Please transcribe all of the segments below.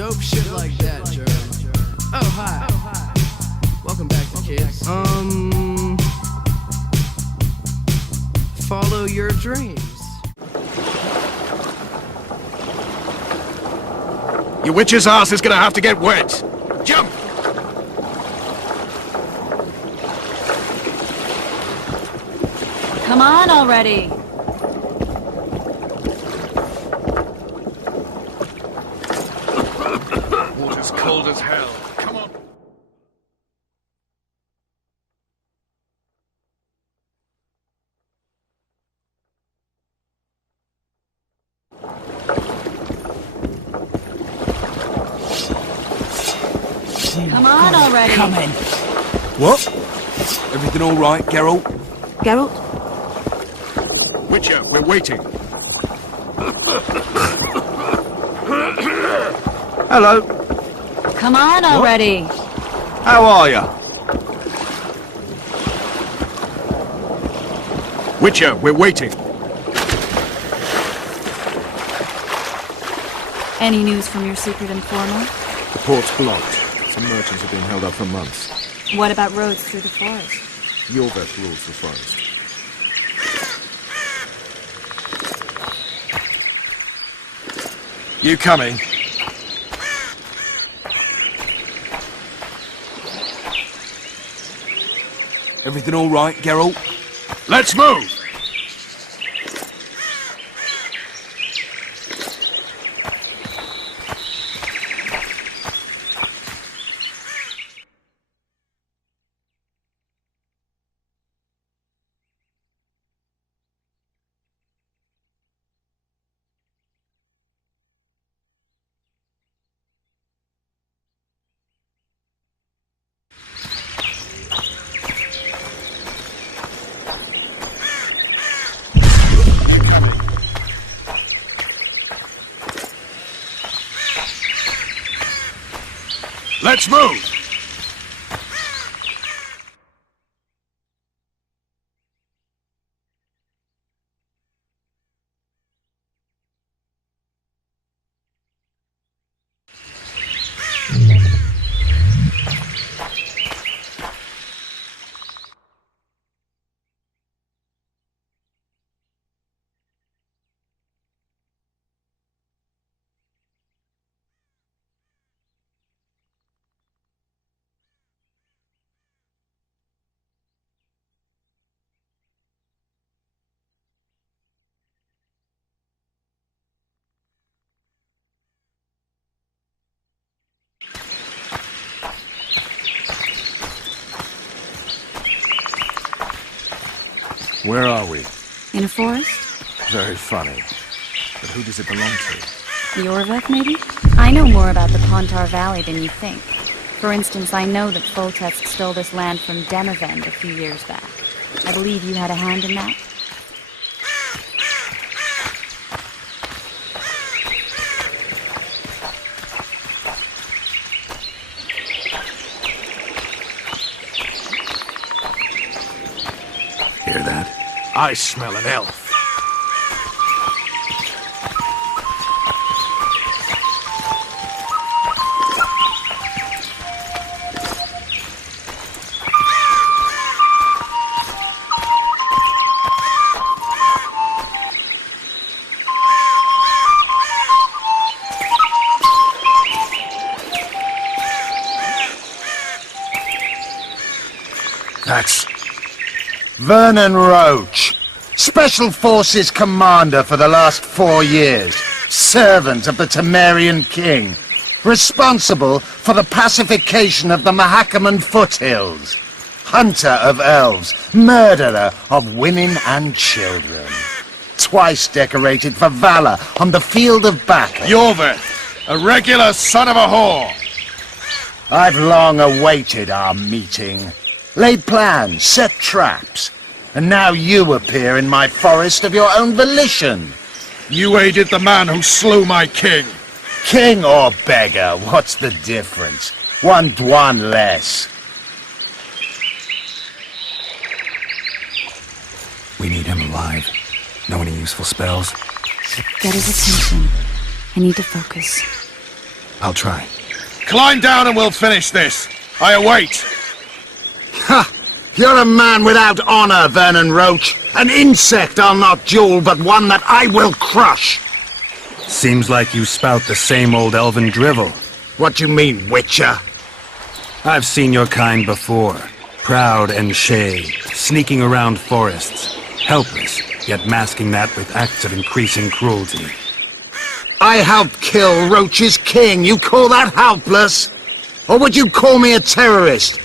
Dope shit like that, Gerald. Oh, hi. Welcome back, kids. Follow your dreams. Your witch's ass is gonna have to get wet. Jump! Come on already! Water's cold as hell. Come on. Come on already! Come in. What? Everything all right, Geralt? Geralt? Witcher, we're waiting. Hello. Come on already! How are you? Witcher, we're waiting. Any news from your secret informer? The port's blocked. Some merchants have been held up for months. What about roads through the forest? Yorveth rules the forest. You coming? Everything all right, Geralt? Let's move! Let's move! Where are we? In a forest? Very funny. But who does it belong to? Yorveth, maybe? I know more about the Pontar Valley than you think. For instance, I know that Foltest stole this land from Demavend a few years back. I believe you had a hand in that? Hear that? I smell an elf. That's... Vernon Roach, Special Forces Commander for the last 4 years, servant of the Temerian King, responsible for the pacification of the Mahakaman foothills, hunter of elves, murderer of women and children, twice decorated for valor on the field of battle. Yorveth, a regular son of a whore. I've long awaited our meeting. Laid plans, set traps, and now you appear in my forest of your own volition. You aided the man who slew my king. King or beggar, what's the difference? One dwan less. We need him alive. Know any useful spells? Get his attention. I need to focus. I'll try. Climb down and we'll finish this. I await. Ha! You're a man without honor, Vernon Roach. An insect I'll not duel, but one that I will crush. Seems like you spout the same old elven drivel. What do you mean, Witcher? I've seen your kind before. Proud and shay, sneaking around forests. Helpless, yet masking that with acts of increasing cruelty. I helped kill Roach's king. You call that helpless? Or would you call me a terrorist?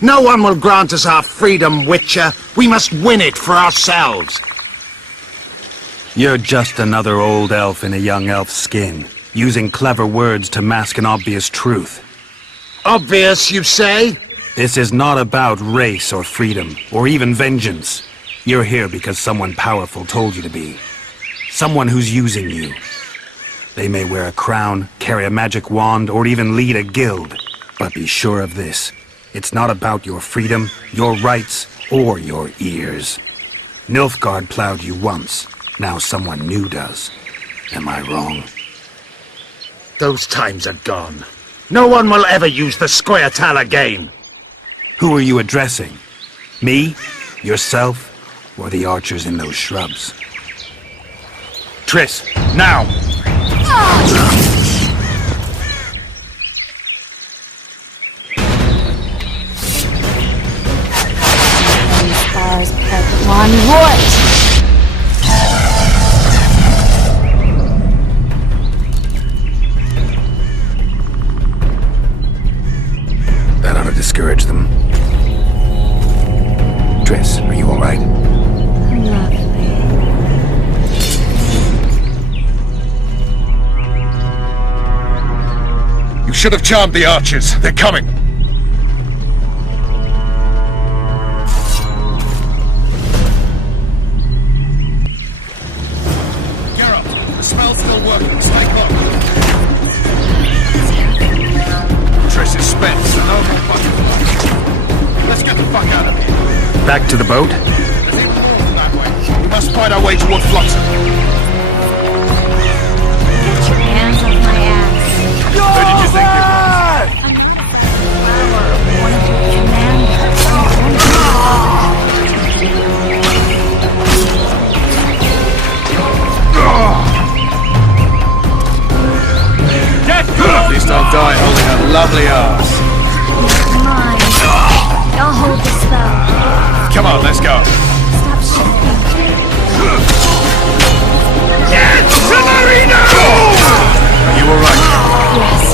No one will grant us our freedom, Witcher. We must win it for ourselves. You're just another old elf in a young elf's skin, using clever words to mask an obvious truth. Obvious, you say? This is not about race or freedom, or even vengeance. You're here because someone powerful told you to be. Someone who's using you. They may wear a crown, carry a magic wand, or even lead a guild. But be sure of this. It's not about your freedom, your rights, or your ears. Nilfgaard plowed you once. Now someone new does. Am I wrong? Those times are gone. No one will ever use the Scoia'tael again. Who are you addressing? Me? Yourself? Or the archers in those shrubs? Triss, now! Stars pet one wood. That ought to discourage them. Triss, are you all right? Lovely. You should have charmed the archers. They're coming. Geralt, the smell's still working. Stay close. Triss is spent, so no more fucking. Let's get the fuck out of here. Back to the boat? There's even more than that way. We must find our way toward Flotsam. Get your hands off my ass. Who did you think it was? One of your commanders. At least I'll die holding a lovely ass. Mine. I'll hold the spell. Come on, let's go. Stop shooting. Temeria! Are you alright? Yes.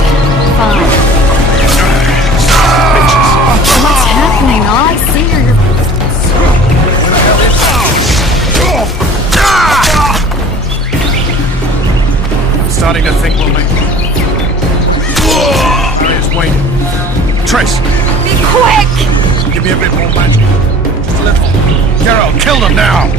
Fine. What's happening? All I see are your... I'm starting to think we'll make it. Maria's waiting. Triss, Be quick! give me a bit more magic. Just a little. Geralt, kill them now!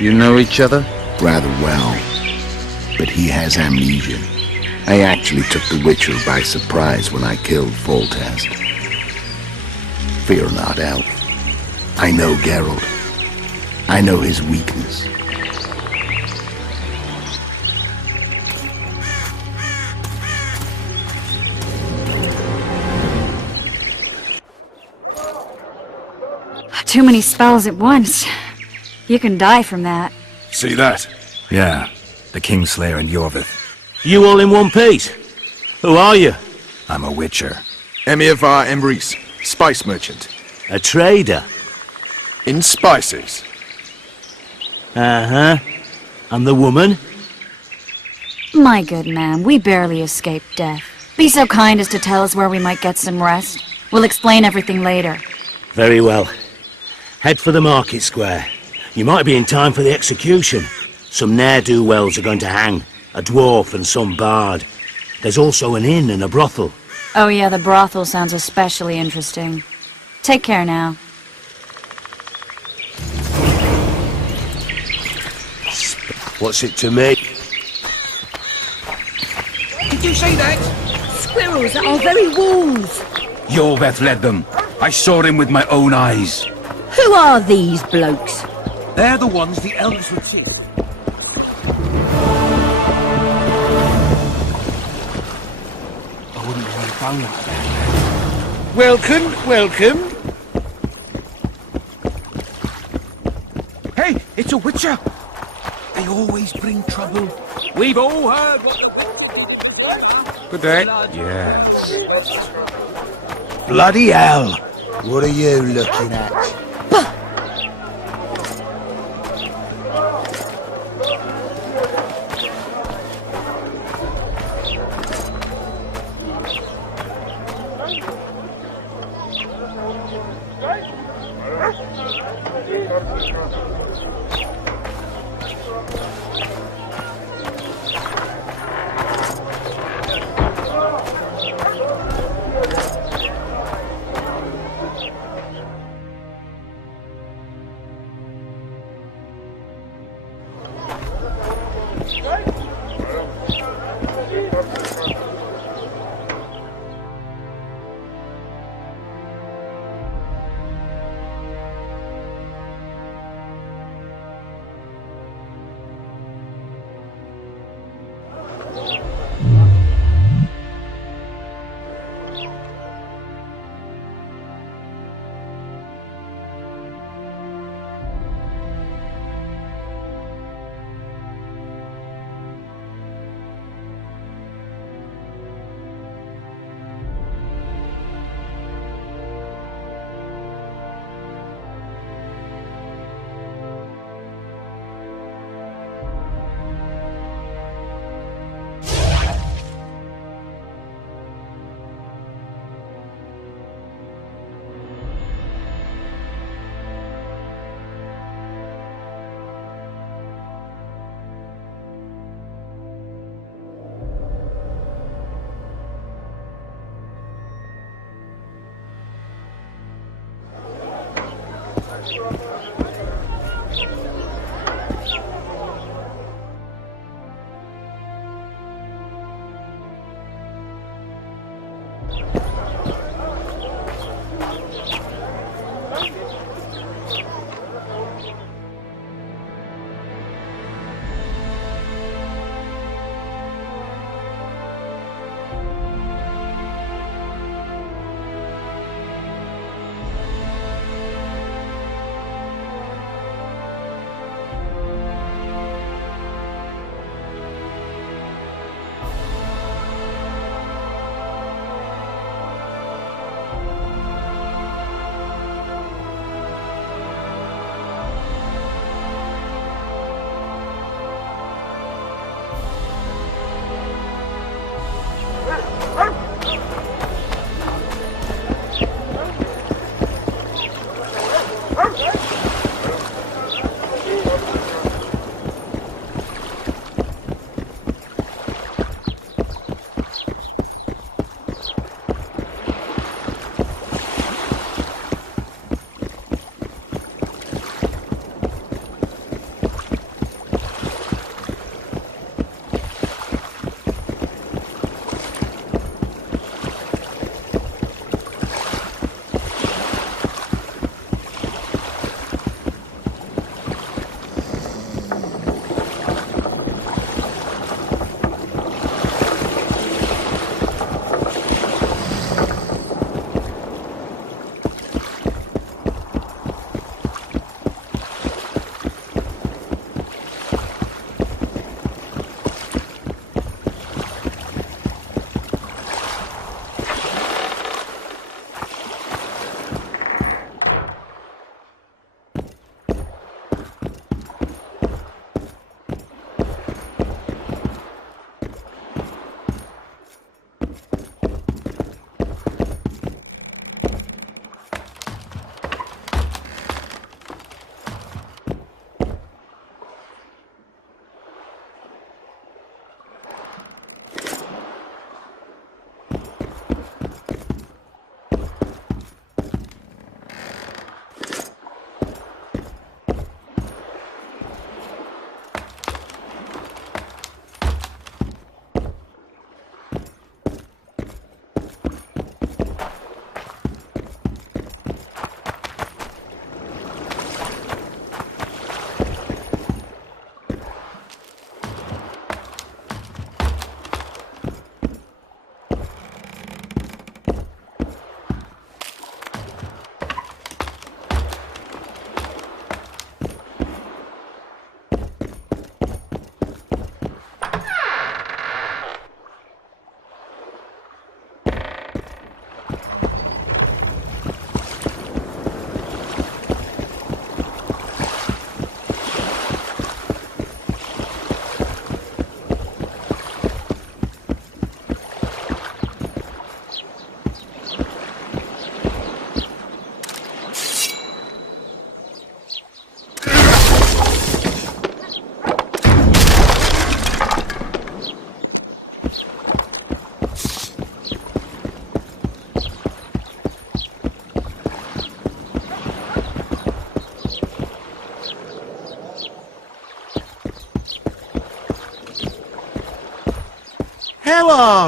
You know each other? Rather well, but he has amnesia. I actually took the Witcher by surprise when I killed Foltest. Fear not, Elf. I know Geralt. I know his weakness. Too many spells at once. You can die from that. See that? Yeah, the Kingslayer and Yorvith. You all in one piece? Who are you? I'm a witcher. Emir var Emrys, spice merchant. A trader? In spices. Uh-huh. And the woman? My good man, we barely escaped death. Be so kind as to tell us where we might get some rest. We'll explain everything later. Very well. Head for the market square. You might be in time for the execution. Some ne'er-do-wells are going to hang. A dwarf and some bard. There's also an inn and a brothel. Oh yeah, the brothel sounds especially interesting. Take care now. What's it to me? Did you say that? Squirrels at our very walls. Yorveth led them. I saw him with my own eyes. Who are these blokes? They're the ones the elves would see. I wouldn't have a phone like that. Welcome, welcome. Hey, it's a witcher. They always bring trouble. We've all heard what... Good day. Yes. Bloody hell. What are you looking at?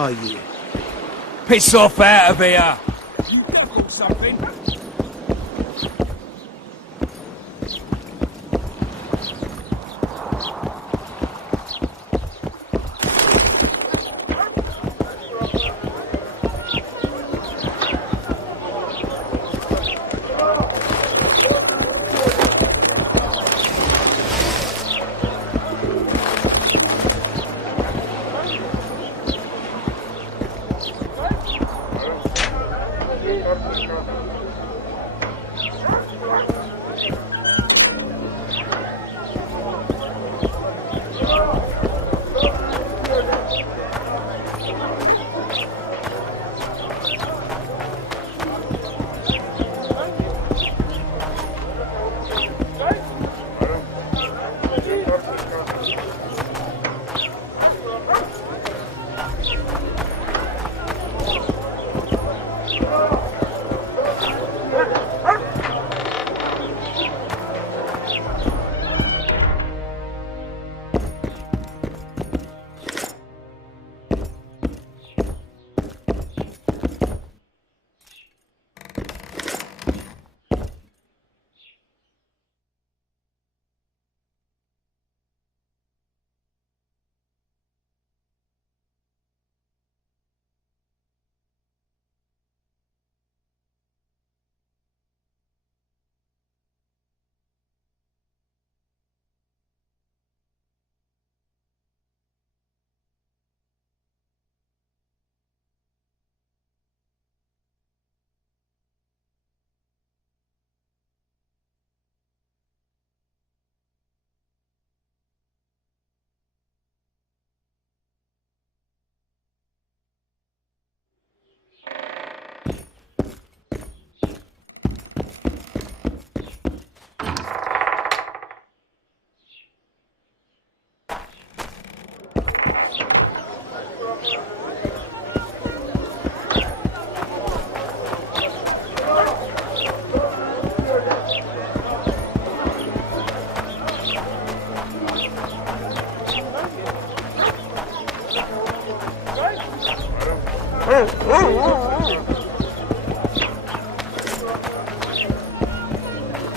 are you? Piss off out of here! You devil something?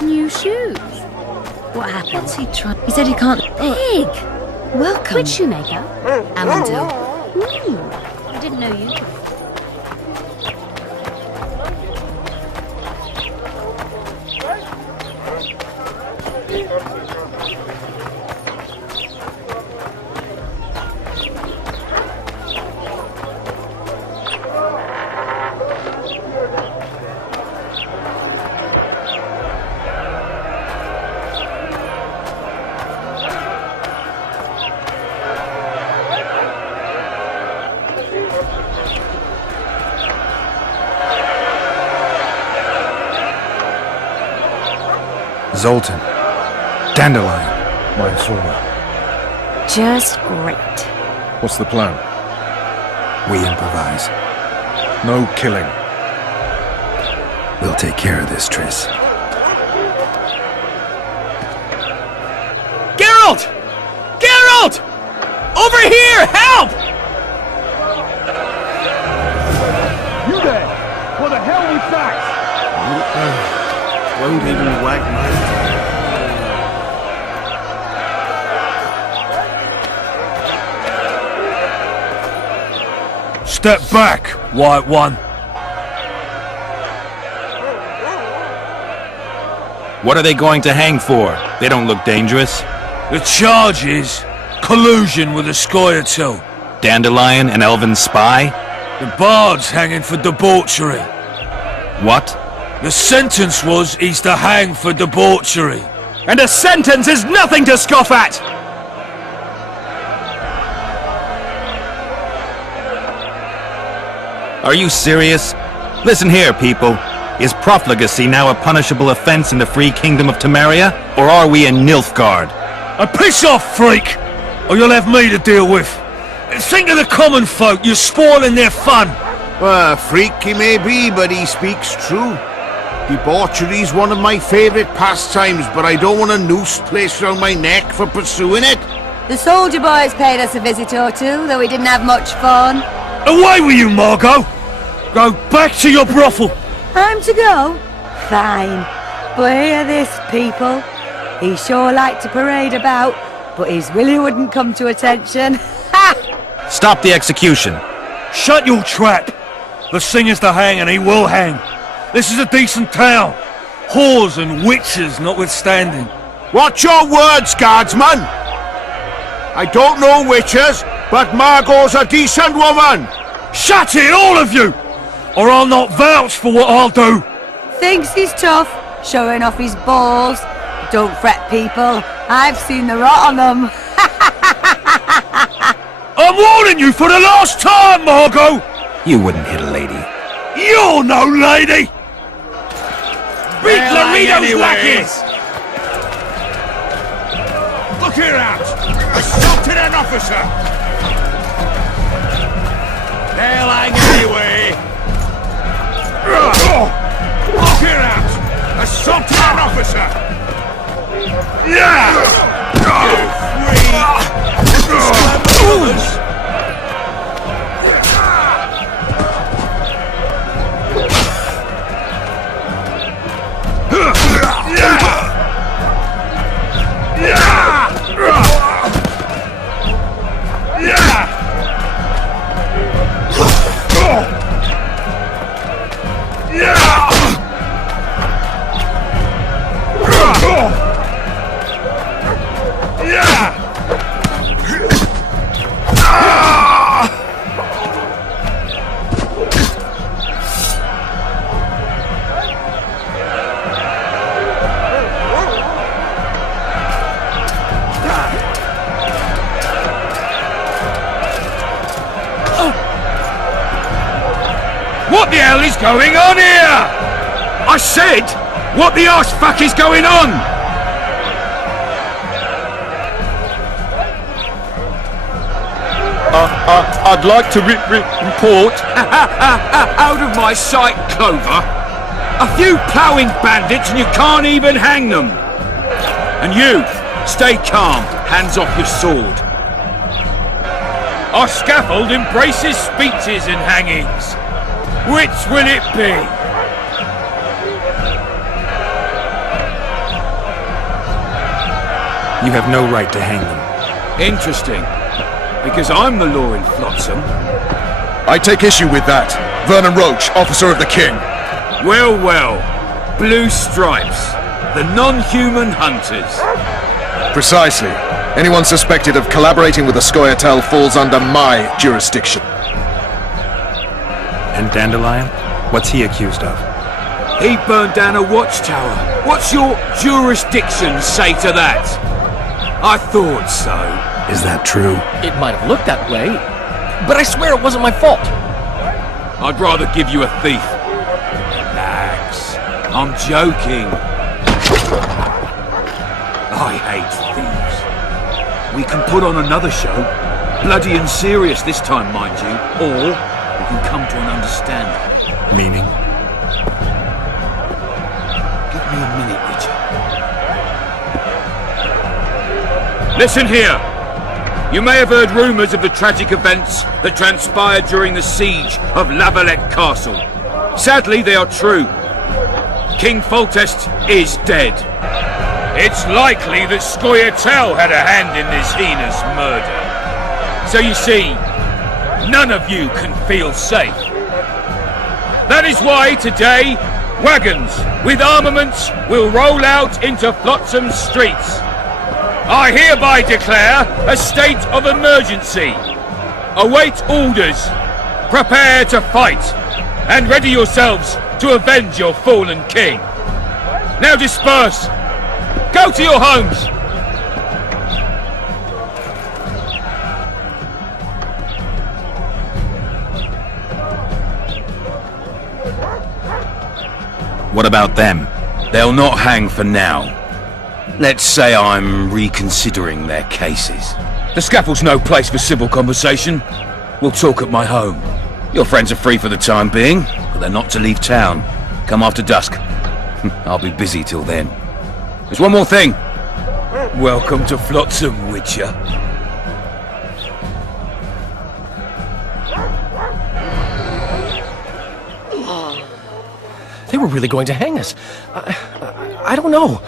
New shoes. What happened? What's he trying? He said he can't. Pig! Welcome. Which shoemaker? Amundil. I didn't know you. Zoltan. Dandelion. My sword. Just great. What's the plan? We improvise. No killing. We'll take care of this, Triss. Geralt! Geralt! Over here! Help! You there! For the hell with that! Won't even wag my tail. Step back, White One. What are they going to hang for? They don't look dangerous. The charge is collusion with the Scoia'tael. Dandelion, an elven spy? The bard's hanging for debauchery. What? The sentence was he's to hang for debauchery. And a sentence is nothing to scoff at! Are you serious? Listen here, people. Is profligacy now a punishable offense in the free kingdom of Temeria? Or are we in Nilfgaard? Piss off, freak! Or you'll have me to deal with. Think of the common folk, you're spoiling their fun. Well, a freak he may be, but he speaks true. Debauchery's one of my favourite pastimes, but I don't want a noose placed around my neck for pursuing it. The soldier boys paid us a visit or two, though we didn't have much fun. Away with you, Margot! Go back to your brothel! I'm to go? Fine. But hear this, people. He sure liked to parade about, but his Willie wouldn't come to attention. Ha! Stop the execution. Shut your trap! The singer's to hang and he will hang. This is a decent town. Whores and witches notwithstanding. Watch your words, guardsman! I don't know witches, but Margot's a decent woman! Shut it, all of you! Or I'll not vouch for what I'll do! Thinks he's tough, showing off his balls. Don't fret, people. I've seen the rot on them. I'm warning you for the last time, Margot! You wouldn't hit a lady. You're no lady! Beat Laredo's lackeys! Look here out! Assaulted an officer! They'll hang anyway! Look here out! Assaulted an officer! Yeah! What the hell is going on here? I said, what the arse fuck is going on? I'd like to report. Out of my sight, Clover. A few ploughing bandits and you can't even hang them. And you, stay calm, hands off your sword. Our scaffold embraces speeches and hangings. Which will it be? You have no right to hang them. Interesting. Because I'm the law in Flotsam. I take issue with that. Vernon Roach, officer of the king. Well, well. Blue stripes. The non-human hunters. Precisely. Anyone suspected of collaborating with the Scoia'tael falls under my jurisdiction. And Dandelion? What's he accused of? He burned down a watchtower. What's your jurisdiction say to that? I thought so. Is that true? It might have looked that way, but I swear it wasn't my fault. I'd rather give you a thief. Relax. I'm joking. I hate thieves. We can put on another show. Bloody and serious this time, mind you. Or we can come to an understanding. Meaning? Give me a minute, Richard. Listen here. You may have heard rumours of the tragic events that transpired during the siege of Lavalette Castle. Sadly, they are true. King Foltest is dead. It's likely that Scoia'tael had a hand in this heinous murder. So you see, none of you can feel safe. That is why today, wagons with armaments will roll out into Flotsam's streets. I hereby declare a state of emergency. Await orders. Prepare to fight. And ready yourselves to avenge your fallen king. Now disperse. Go to your homes. What about them? They'll not hang for now. Let's say I'm reconsidering their cases. The scaffold's no place for civil conversation. We'll talk at my home. Your friends are free for the time being, but they're not to leave town. Come after dusk. I'll be busy till then. There's one more thing. Welcome to Flotsam, Witcher. They were really going to hang us. I don't know.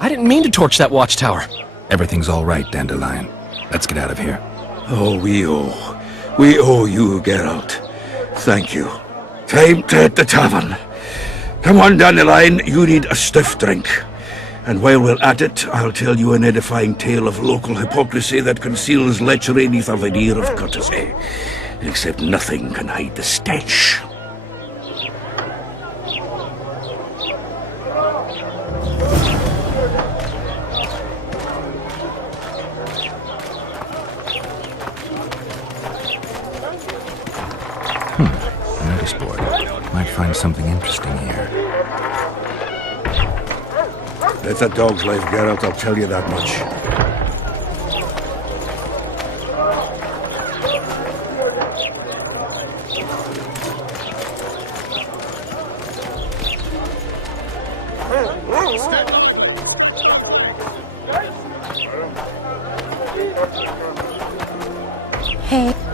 I didn't mean to torch that watchtower. Everything's all right, Dandelion. Let's get out of here. Oh, we owe you, Geralt. Thank you. Time to hit the tavern. Come on, Dandelion, you need a stiff drink. And while we're at it, I'll tell you an edifying tale of local hypocrisy that conceals lechery neath a veneer of courtesy. Except nothing can hide the stench. Notice board. Might find something interesting here. That's a dog's life, Geralt, I'll tell you that much.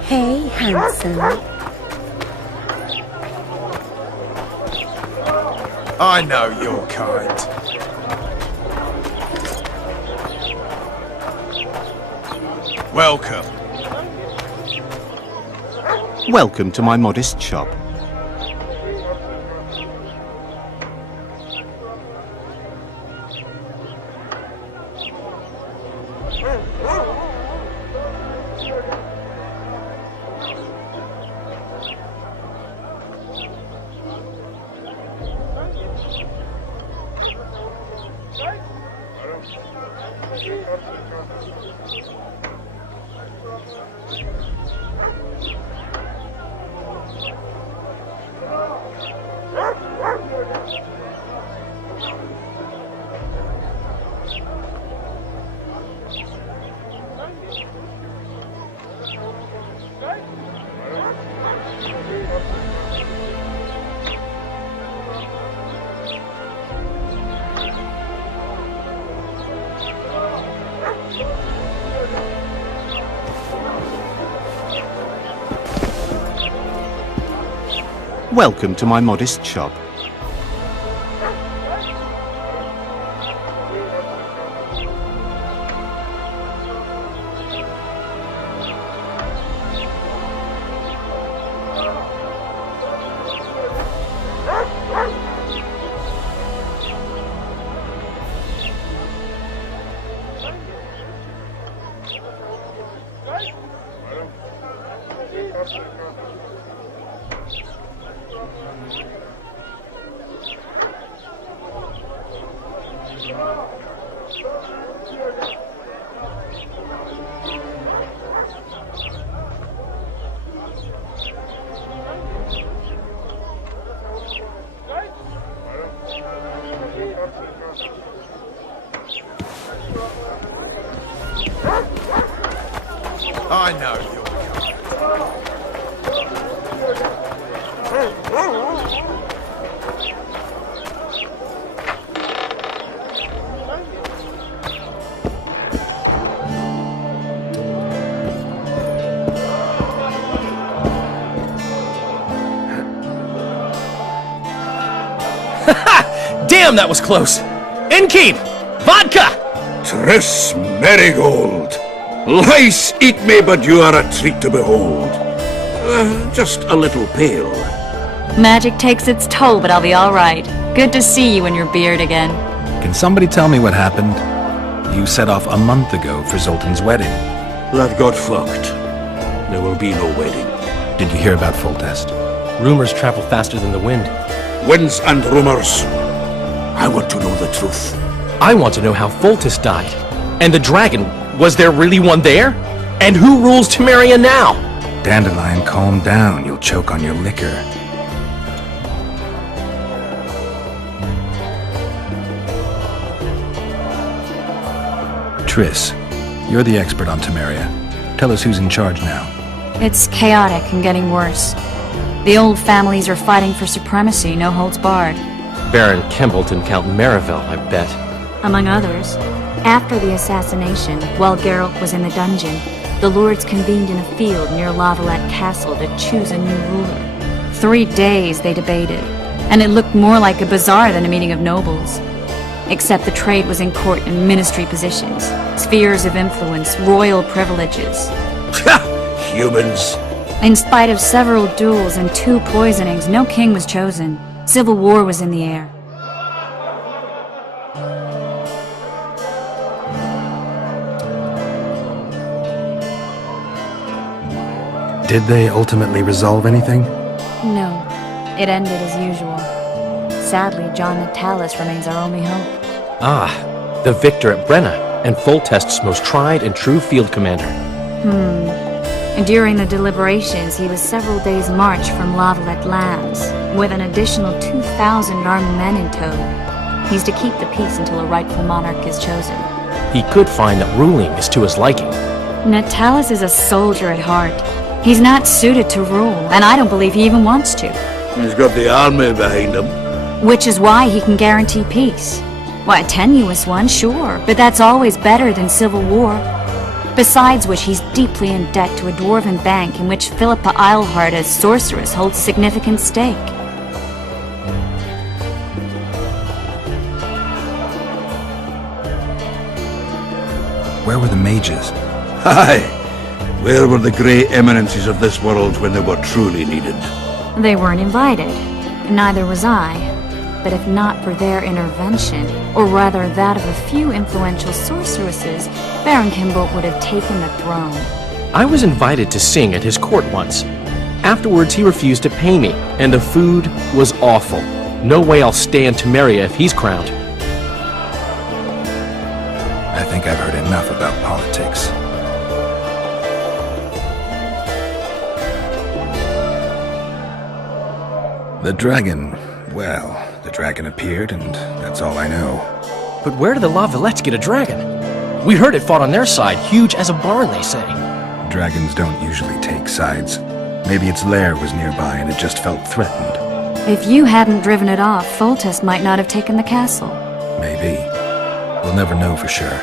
Hey, handsome. I know your kind. Welcome. Welcome to my modest shop. Welcome to my modest shop. I know your Damn, that was close! Innkeep! Vodka! Tris Marigold! Lice eat me, but you are a treat to behold. Just a little pale. Magic takes its toll, but I'll be all right. Good to see you in your beard again. Can somebody tell me what happened? You set off a month ago for Zoltan's wedding. That got fucked. There will be no wedding. Did you hear about Foltest? Rumors travel faster than the wind. Winds and rumors. I want to know the truth. I want to know how Foltest died. And the dragon, was there really one there? And who rules Temeria now? Dandelion, calm down. You'll choke on your liquor. Triss, you're the expert on Temeria. Tell us who's in charge now. It's chaotic and getting worse. The old families are fighting for supremacy, no holds barred. Baron Kembolt and Count Marivel, I bet. Among others. After the assassination, while Geralt was in the dungeon, the lords convened in a field near Lavalette Castle to choose a new ruler. 3 days they debated, and it looked more like a bazaar than a meeting of nobles. Except the trade was in court and ministry positions, spheres of influence, royal privileges. Humans. In spite of several duels and 2 poisonings, no king was chosen. Civil war was in the air. Did they ultimately resolve anything? No, it ended as usual. Sadly, John Natalis remains our only hope. Ah, the victor at Brenna, and Foltest's most tried and true field commander. During the deliberations, he was several days' march from Lavalette lands, with an additional 2,000 armed men in tow. He's to keep the peace until a rightful monarch is chosen. He could find that ruling is to his liking. Natalis is a soldier at heart. He's not suited to rule, and I don't believe he even wants to. He's got the army behind him. Which is why he can guarantee peace. Why, a tenuous one, sure, but that's always better than civil war. Besides which, he's deeply in debt to a dwarven bank in which Philippa Eilhart, as sorceress, holds significant stake. Where were the mages? Aye. Where were the grey eminences of this world when they were truly needed? They weren't invited. Neither was I. But if not for their intervention, or rather that of a few influential sorceresses, Baron Kimbolt would have taken the throne. I was invited to sing at his court once. Afterwards, he refused to pay me, and the food was awful. No way I'll stay in Temeria if he's crowned. I think I've heard enough about politics. The dragon, well, the dragon appeared, and that's all I know. But where did the Lavalettes get a dragon? We heard it fought on their side, huge as a barn, they say. Dragons don't usually take sides. Maybe its lair was nearby and it just felt threatened. If you hadn't driven it off, Foltest might not have taken the castle. Maybe. We'll never know for sure.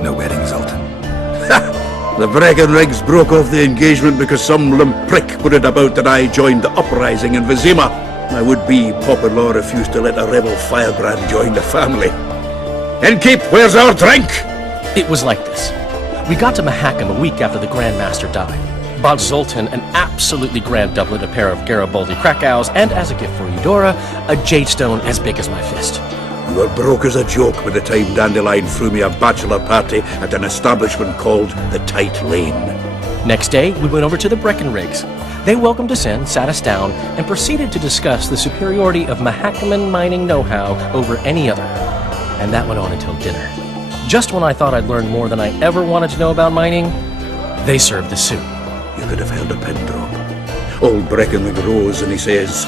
No wedding, Zoltan. The Breckenrigs broke off the engagement because some limp prick put it about that I joined the uprising in Vizima. My would-be Popper-in-law refused to let a rebel firebrand join the family. Innkeep, where's our drink? It was like this. We got to Mahakam a week after the Grand Master died. Bought Zoltan an absolutely grand doublet, a pair of Garibaldi Krakows, and as a gift for Eudora, a jadestone as big as my fist. You were broke as a joke by the time Dandelion threw me a bachelor party at an establishment called the Tight Lane. Next day, we went over to the Breckenrigs. They welcomed us in, sat us down, and proceeded to discuss the superiority of Mahakaman mining know-how over any other. And that went on until dinner. Just when I thought I'd learned more than I ever wanted to know about mining, they served the soup. You could have held a pin drop. Old Breckenrig rose and he says,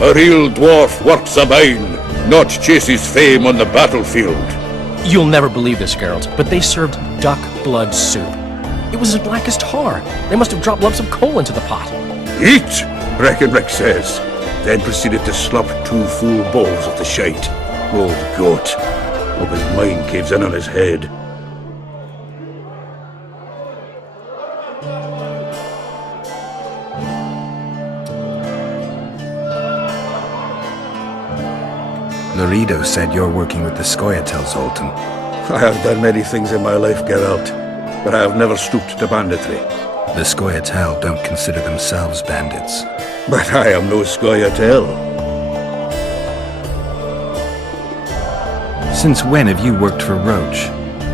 "A real dwarf works a mine, not chases fame on the battlefield." You'll never believe this, Geralt, but they served duck blood soup. It was as black as tar. They must have dropped lumps of coal into the pot. "Eat," Breckenrig says, then proceeded to slop 2 full bowls of the shite. Old goat. Hope his mind caves in on his head. Laredo said you're working with the Scoia'tael, Zoltan. I have done many things in my life, Geralt, but I have never stooped to banditry. The Scoia'tael don't consider themselves bandits. But I am no Scoia'tael. Since when have you worked for Roach?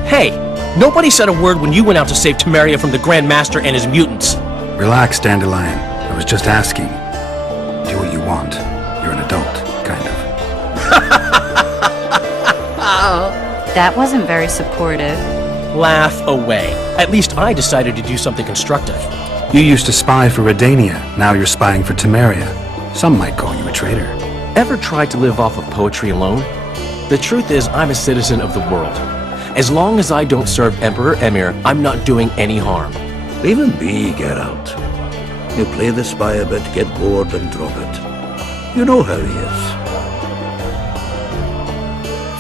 Hey, nobody said a word when you went out to save Temeria from the Grand Master and his mutants. Relax, Dandelion. I was just asking. Do what you want. You're an adult, kind of. That wasn't very supportive. Laugh away. At least I decided to do something constructive. You used to spy for Redania. Now you're spying for Temeria. Some might call you a traitor. Ever tried to live off of poetry alone? The truth is, I'm a citizen of the world. As long as I don't serve Emperor Emir, I'm not doing any harm. Leave him be, Geralt. You play the spy a bit, get bored and drop it. You know how he is.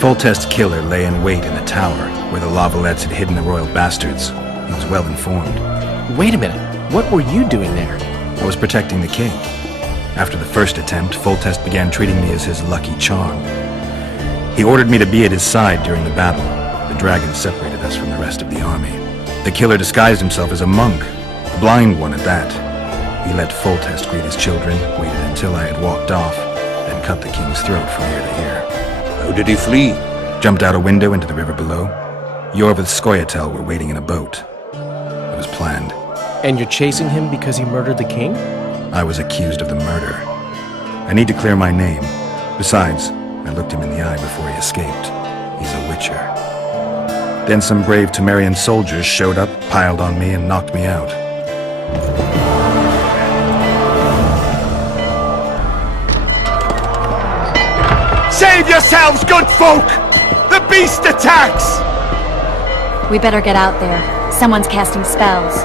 Foltest's killer lay in wait in the tower, where the Lavalettes had hidden the royal bastards. He was well informed. Wait a minute. What were you doing there? I was protecting the king. After the first attempt, Foltest began treating me as his lucky charm. He ordered me to be at his side during the battle. The dragon separated us from the rest of the army. The killer disguised himself as a monk, a blind one at that. He let Foltest greet his children, waited until I had walked off, then cut the king's throat from ear to ear. How did he flee? Jumped out a window into the river below. Yorv with Scoia'tael were waiting in a boat. It was planned. And you're chasing him because he murdered the king? I was accused of the murder. I need to clear my name. Besides, I looked him in the eye before he escaped. He's a witcher. Then some brave Temerian soldiers showed up, piled on me, and knocked me out. Save yourselves, good folk! The beast attacks! We better get out there. Someone's casting spells.